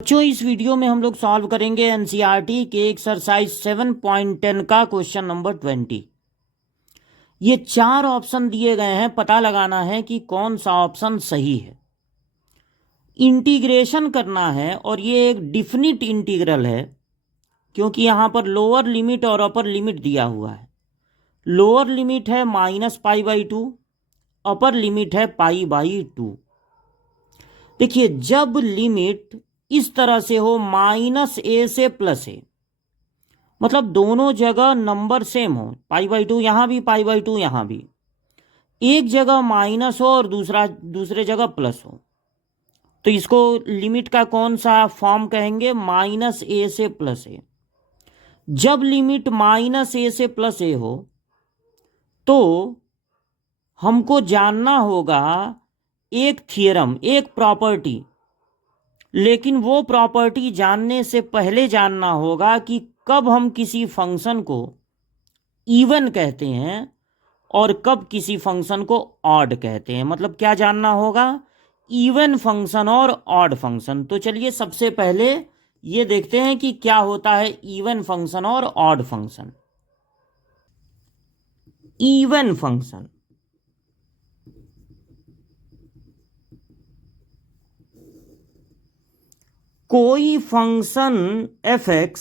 बच्चों, इस वीडियो में हम लोग सॉल्व करेंगे एनसीईआरटी के एक्सरसाइज 7.10 का क्वेश्चन नंबर 20। ये 4 ऑप्शन दिए गए हैं, पता लगाना है कि कौन सा ऑप्शन सही है। इंटीग्रेशन करना है और ये एक डिफिनिट इंटीग्रल है क्योंकि यहाँ पर लोअर लिमिट और अपर लिमिट दिया हुआ है। लोअर लिमिट है -π/2, अपर लिमिट है π/2। देखिए, जब लिमिट इस तरह से हो -a से +a, मतलब दोनों जगह नंबर सेम हो, π/2 यहाँ भी π/2 यहाँ भी, एक जगह माइनस हो और दूसरे जगह प्लस हो, तो इसको लिमिट का कौन सा फॉर्म कहेंगे? -a से +a। जब लिमिट -a से +a हो तो हमको जानना होगा एक थ्योरम, एक प्रॉपर्टी। लेकिन वो प्रॉपर्टी जानने से पहले जानना होगा कि कब हम किसी फंक्शन को इवन कहते हैं और कब किसी फंक्शन को ऑड कहते हैं। मतलब क्या जानना होगा? इवन फंक्शन और ऑड फंक्शन। तो चलिए सबसे पहले ये देखते हैं कि क्या होता है इवन फंक्शन और ऑड फंक्शन। इवन फंक्शन, कोई फंक्शन f(x)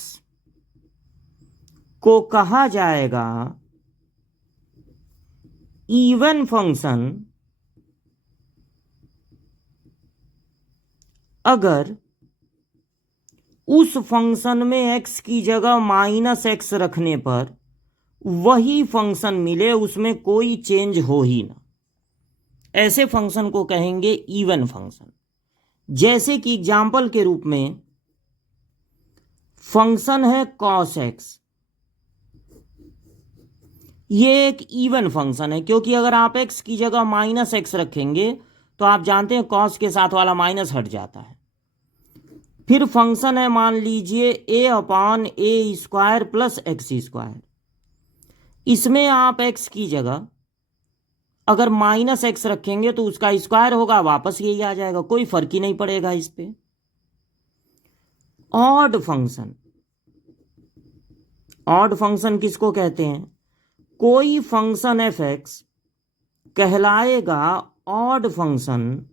को कहा जाएगा इवन फंक्शन अगर उस फंक्शन में x की जगह -x रखने पर वही फंक्शन मिले, उसमें कोई चेंज हो ही ना। ऐसे फंक्शन को कहेंगे इवन फंक्शन। जैसे कि एग्जाम्पल के रूप में फंक्शन है cos x। ये एक इवन फंक्शन है क्योंकि अगर आप x की जगह -x रखेंगे तो आप जानते हैं cos के साथ वाला माइनस हट जाता है। फिर फंक्शन है, मान लीजिए a/a² + x²। इसमें आप x की जगह अगर -x रखेंगे तो उसका स्क्वायर होगा, वापस यही आ जाएगा, कोई फर्क ही नहीं पड़ेगा इस पे। ऑड फंक्शन, ऑड फंक्शन किसको कहते हैं? कोई फंक्शन f(x) कहलाएगा ऑड फंक्शन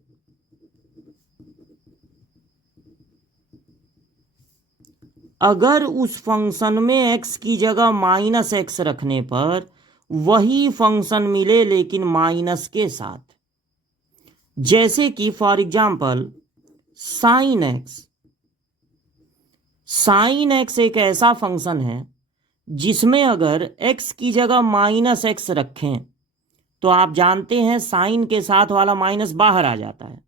अगर उस फंक्शन में x की जगह -x रखने पर वही फंक्शन मिले लेकिन माइनस के साथ। जैसे कि for example sin x। sin x एक ऐसा फंक्शन है जिसमें अगर x की जगह -x रखें तो आप जानते हैं साइन के साथ वाला माइनस बाहर आ जाता है,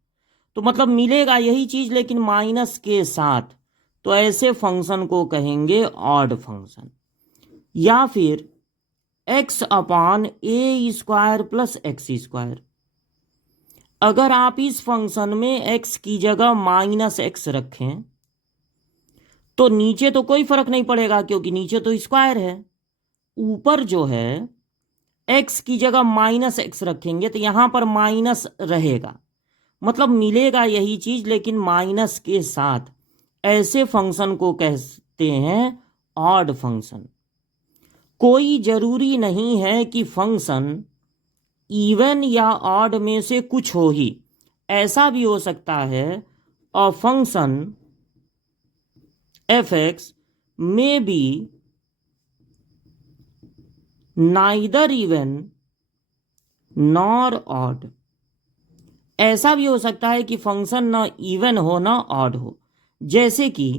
तो मतलब मिलेगा यही चीज लेकिन माइनस के साथ। तो ऐसे फंक्शन को कहेंगे ऑड फंक्शन। या फिर x/a² + x²। अगर आप इस फंक्शन में x की जगह -x रखें तो नीचे तो कोई फर्क नहीं पड़ेगा क्योंकि नीचे तो स्क्वायर है। ऊपर जो है x की जगह -x रखेंगे तो यहां पर माइनस रहेगा, मतलब मिलेगा यही चीज लेकिन माइनस के साथ। ऐसे फंक्शन को कहते हैं ऑड फंक्शन। कोई जरूरी नहीं है कि फंक्शन इवन या ऑड में से कुछ हो ही। ऐसा भी हो सकता है a function f(x) may be neither even nor odd। ऐसा भी हो सकता है कि फंक्शन ना इवन हो ना ऑड हो। जैसे कि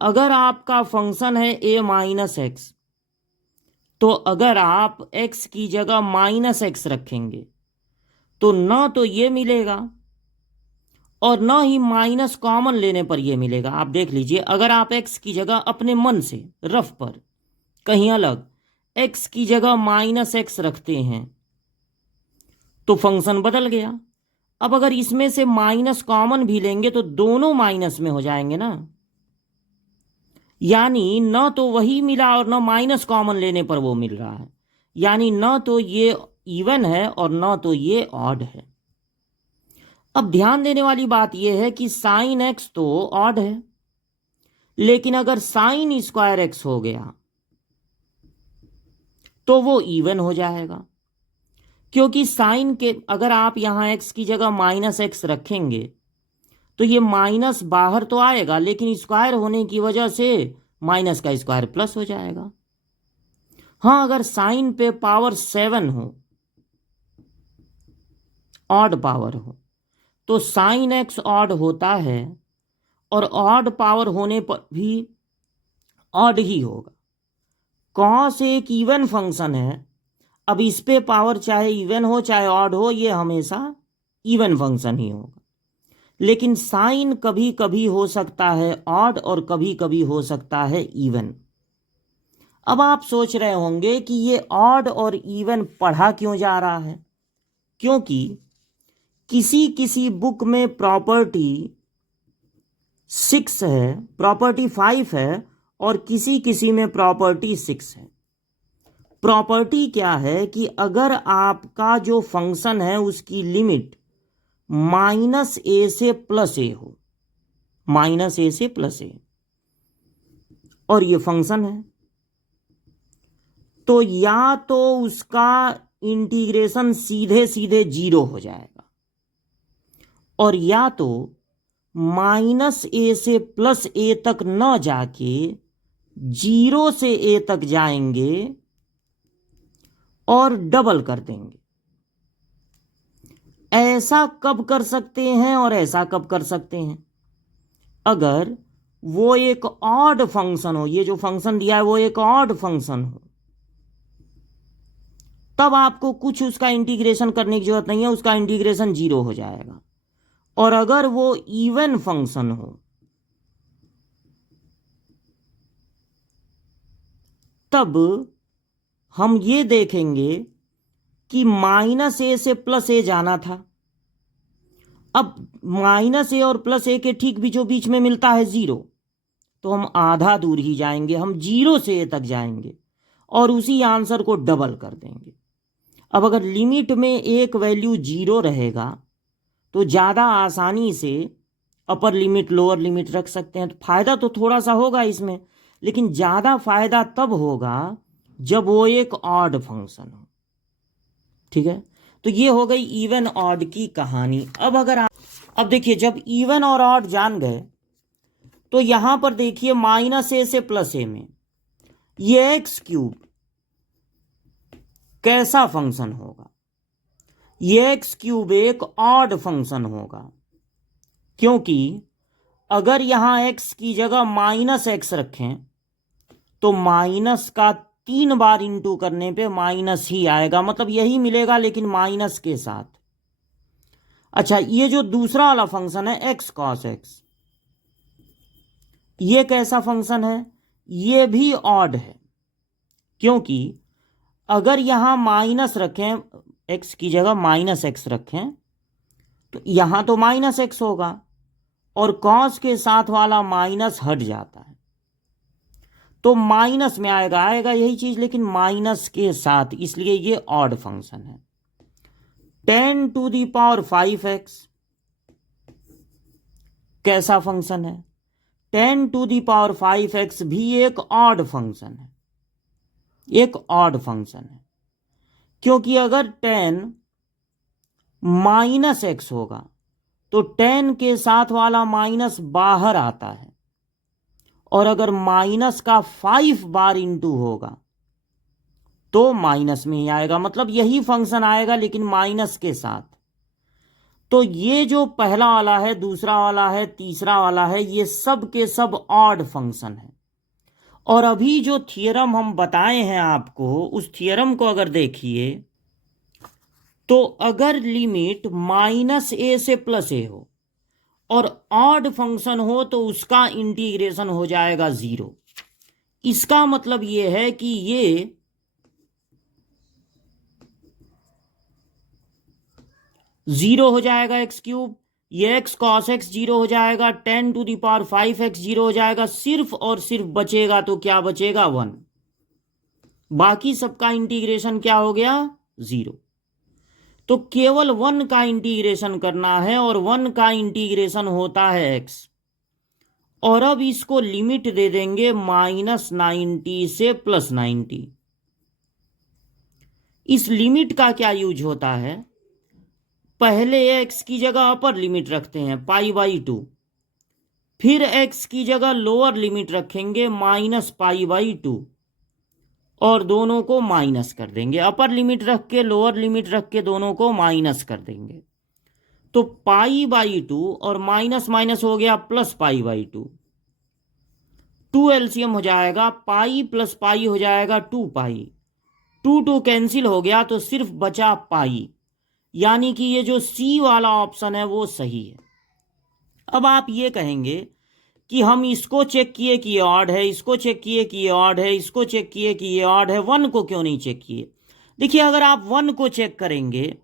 अगर आपका फंक्शन है a-x, तो अगर आप x की जगह -x रखेंगे तो ना तो ये मिलेगा और ना ही माइनस कॉमन लेने पर ये मिलेगा। आप देख लीजिए, अगर आप x की जगह अपने मन से रफ पर कहीं अलग x की जगह -x रखते हैं तो फंक्शन बदल गया। अब अगर इसमें से माइनस कॉमन भी लेंगे तो दोनों माइनस में हो जाएंगे ना, यानी न तो वही मिला और न माइनस कॉमन लेने पर वो मिल रहा है। यानी न तो ये इवन है और न तो ये ऑड है। अब ध्यान देने वाली बात यह है कि साइन एक्स तो ऑड है, लेकिन अगर साइन स्क्वायर एक्स हो गया तो वो इवन हो जाएगा, क्योंकि साइन के अगर आप यहां एक्स की जगह माइनस एक्स रखेंगे तो ये माइनस बाहर तो आएगा, लेकिन स्क्वायर होने की वजह से माइनस का स्क्वायर प्लस हो जाएगा। हाँ, अगर साइन पे पावर 7 हो, ऑड पावर हो, तो साइन एक्स ऑड होता है और ऑड पावर होने पर भी ऑड ही होगा। कॉस एक इवन फंक्शन है, अब इस पे पावर चाहे इवन हो चाहे ऑड हो, ये हमेशा इवन फंक्शन ही होगा। लेकिन साइन कभी कभी हो सकता है ऑड और कभी कभी हो सकता है इवन। अब आप सोच रहे होंगे कि ये ऑड और इवन पढ़ा क्यों जा रहा है, क्योंकि किसी किसी बुक में प्रॉपर्टी 6 है, प्रॉपर्टी 5 है, और किसी किसी में प्रॉपर्टी 6 है। प्रॉपर्टी क्या है कि अगर आपका जो फंक्शन है उसकी लिमिट माइनस ए से प्लस ए हो, माइनस ए से प्लस ए, और ये फंक्शन है, तो या तो उसका इंटीग्रेशन सीधे सीधे 0 हो जाएगा, और या तो माइनस ए से प्लस ए तक न जाके 0 से ए तक जाएंगे और डबल कर देंगे। ऐसा कब कर सकते हैं और ऐसा कब कर सकते हैं? अगर वो एक ऑड फंक्शन हो, ये जो फंक्शन दिया है वो एक ऑड फंक्शन हो, तब आपको कुछ उसका इंटीग्रेशन करने की जरूरत नहीं है, उसका इंटीग्रेशन 0 हो जाएगा। और अगर वो इवन फंक्शन हो तब हम ये देखेंगे कि माइनस ए से प्लस ए जाना था। अब माइनस ए और प्लस ए के ठीक बीचों बीच में मिलता है 0, तो हम आधा दूर ही जाएंगे, हम 0 से ए तक जाएंगे और उसी आंसर को डबल कर देंगे। अब अगर लिमिट में एक वैल्यू 0 रहेगा तो ज़्यादा आसानी से अपर लिमिट लोअर लिमिट रख सकते हैं, तो फायदा तो थोड़ा सा होगा इसमें, लेकिन ज़्यादा फायदा तब होगा जब वो एक ऑड फंक्शन हो। ठीक है, तो ये हो गई इवन ऑड की कहानी। अब देखिए, जब इवन और ऑड जान गए तो यहां पर देखिए माइनस ए से प्लस ए में ये एक्स क्यूब कैसा फंक्शन होगा? ये एक्स क्यूब एक ऑड फंक्शन होगा, क्योंकि अगर यहां एक्स की जगह माइनस एक्स रखें तो माइनस का 3 बार इंटू करने पे माइनस ही आएगा, मतलब यही मिलेगा लेकिन माइनस के साथ। अच्छा, ये जो दूसरा वाला फंक्शन है एक्स कॉस एक्स, ये कैसा फंक्शन है? ये भी ऑड है, क्योंकि अगर यहां माइनस रखें, एक्स की जगह माइनस एक्स रखें तो यहां तो माइनस एक्स होगा और कॉस के साथ वाला माइनस हट जाता है, तो माइनस में आएगा यही चीज, लेकिन माइनस के साथ, इसलिए ये ऑड फंक्शन है। 10 टू दी पावर 5x कैसा फंक्शन है? 10 टू दी पावर 5x भी एक ऑड फंक्शन है, एक ऑड फंक्शन है, क्योंकि अगर 10 माइनस एक्स होगा तो 10 के साथ वाला माइनस बाहर आता है, और अगर माइनस का 5 बार इंटू होगा तो माइनस में ही आएगा, मतलब यही फंक्शन आएगा लेकिन माइनस के साथ। तो ये जो पहला वाला है, दूसरा वाला है, तीसरा वाला है, ये सब के सब ऑड फंक्शन है। और अभी जो थियरम हम बताए हैं आपको, उस थियरम को अगर देखिए तो अगर लिमिट माइनस ए से प्लस ए हो और ऑड फंक्शन हो तो उसका इंटीग्रेशन हो जाएगा 0। इसका मतलब ये है कि ये जीरो हो जाएगा एक्स क्यूब, ये एक्स कॉस एक्स 0 हो जाएगा, 10 टू दी पावर 5x 0 हो जाएगा, सिर्फ और सिर्फ बचेगा तो क्या बचेगा? 1। बाकी सबका इंटीग्रेशन क्या हो गया? 0। तो केवल 1 का इंटीग्रेशन करना है और 1 का इंटीग्रेशन होता है x। और अब इसको लिमिट दे देंगे -90 से +90। इस लिमिट का क्या यूज होता है, पहले x की जगह अपर लिमिट रखते हैं π/2, फिर x की जगह लोअर लिमिट रखेंगे -π/2 और दोनों को माइनस कर देंगे। अपर लिमिट रख के लोअर लिमिट रख के दोनों को माइनस कर देंगे। तो π/2 और माइनस माइनस हो गया +π/2, 2 एलसीएम हो जाएगा, पाई प्लस पाई हो जाएगा 2π, 2 कैंसिल हो गया तो सिर्फ बचा पाई, यानी कि ये जो सी वाला ऑप्शन है वो सही है। अब आप ये कहेंगे कि हम इसको चेक किए कि ये ऑड है, इसको चेक किए कि ये ऑड है, इसको चेक किए कि ये ऑड है, 1 को क्यों नहीं चेक किए। देखिए, अगर आप 1 को चेक करेंगे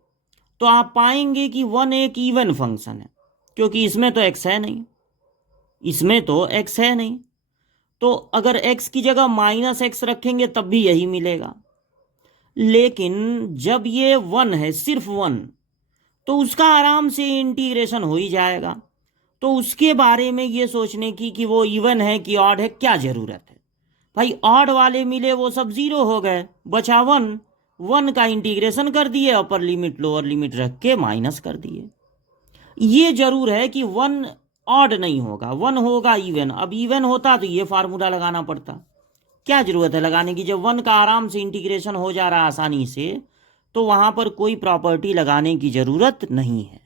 तो आप पाएंगे कि 1 एक इवन फंक्शन है, क्योंकि इसमें तो x है नहीं, इसमें तो x है नहीं। तो अगर x की जगह -x रखेंगे तब भी यही मिलेगा। लेकिन जब ये 1 है, सिर्फ 1, तो उसका आराम से इंटीग्रेशन हो ही जाएगा। तो उसके बारे में ये सोचने की कि वो इवन है कि ऑड है, क्या ज़रूरत है भाई। ऑड वाले मिले वो सब 0 हो गए, बचा 1, 1 का इंटीग्रेशन कर दिए, अपर लिमिट लोअर लिमिट रख के माइनस कर दिए। ये जरूर है कि 1 ऑड नहीं होगा, 1 होगा इवन। अब इवन होता तो ये फार्मूला लगाना पड़ता, क्या जरूरत है लगाने की, जब 1 का आराम से इंटीग्रेशन हो जा रहा है आसानी से, तो वहां पर कोई प्रॉपर्टी लगाने की जरूरत नहीं है।